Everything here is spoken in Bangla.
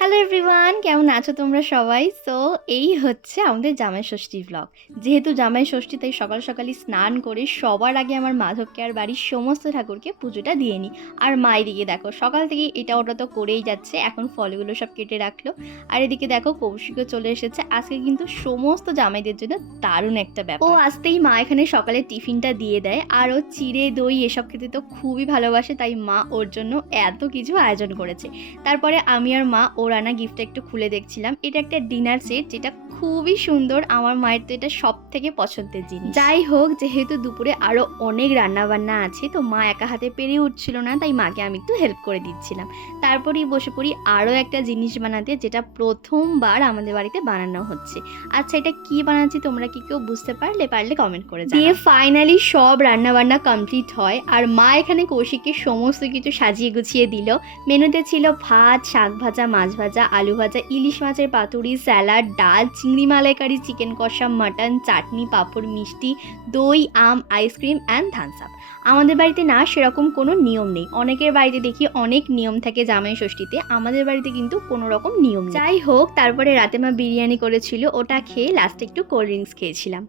হ্যালো এভরিওয়ান, কেমন আছো তোমরা সবাই? সো এই হচ্ছে আমাদের জামাই ষষ্ঠী ব্লগ। যেহেতু জামাই ষষ্ঠী, তাই সকাল সকালই স্নান করে সবার আগে আমার মাধবকে আর বাড়ির সমস্ত ঠাকুরকে পুজোটা দিয়ে নিই। আর মা এদিকে দেখো সকাল থেকে এটা ওটা তো করেই যাচ্ছে, এখন ফলগুলো সব কেটে রাখলো। আর এদিকে দেখো কৌশিকও চলে এসেছে। আজকে কিন্তু সমস্ত জামাইদের জন্য দারুণ একটা ব্যাপার। ও আসতেই মা এখানে সকালে টিফিনটা দিয়ে দেয়, আর ও চিড়ে দই এসব খেতে তো খুবই ভালোবাসে, তাই মা ওর জন্য এত কিছু আয়োজন করেছে। তারপরে আমি আর মা ওর আনা গিফটটা একটু খুলে দেখছিলাম। এটা একটা ডিনার সেট, যেটা খুবই সুন্দর। আমার মায়ের তো এটা সব থেকে পছন্দের জিনিস। যাই হোক, যেহেতু দুপুরে আরও অনেক রান্নাবান্না আছে, তো মা একা হাতে পেরে উঠছিল না, তাই মাকে আমি একটু হেল্প করে দিচ্ছিলাম। তারপরেই বসে পড়ি আরও একটা জিনিস বানাতে, যেটা প্রথমবার আমাদের বাড়িতে বানানো হচ্ছে। আচ্ছা, এটা কি বানাচ্ছি তোমরা কি কেউ বুঝতে পারলে কমেন্ট করে জানাও। দিয়ে ফাইনালি সব রান্নাবান্না কমপ্লিট হয়, আর মা এখানে কৌশিককে সমস্ত কিছু সাজিয়ে গুছিয়ে দিল। মেনুতে ছিল ভাত, শাক ভাজা, মাছ ভাজা, আলু ভাজা, ইলিশ মাছের পাতুরি, স্যালাড, ডাল, চিংড়ি মালাইকারি, চিকেন কষা, মাটন, চাটনি, পাঁপড়, মিষ্টি, দই, আম, আইসক্রিম অ্যান্ড থামস আপ। আমাদের বাড়িতে না সেরকম কোনো নিয়ম নেই। অনেকের বাড়িতে দেখি অনেক নিয়ম থাকে জামাই ষষ্ঠীতে, আমাদের বাড়িতে কিন্তু কোনো রকম নিয়ম নেই। যাই হোক, তারপরে রাতে মা বিরিয়ানি করেছিল, ওটা খেয়ে লাস্টে একটু কোল্ড ড্রিঙ্কস খেয়েছিলাম।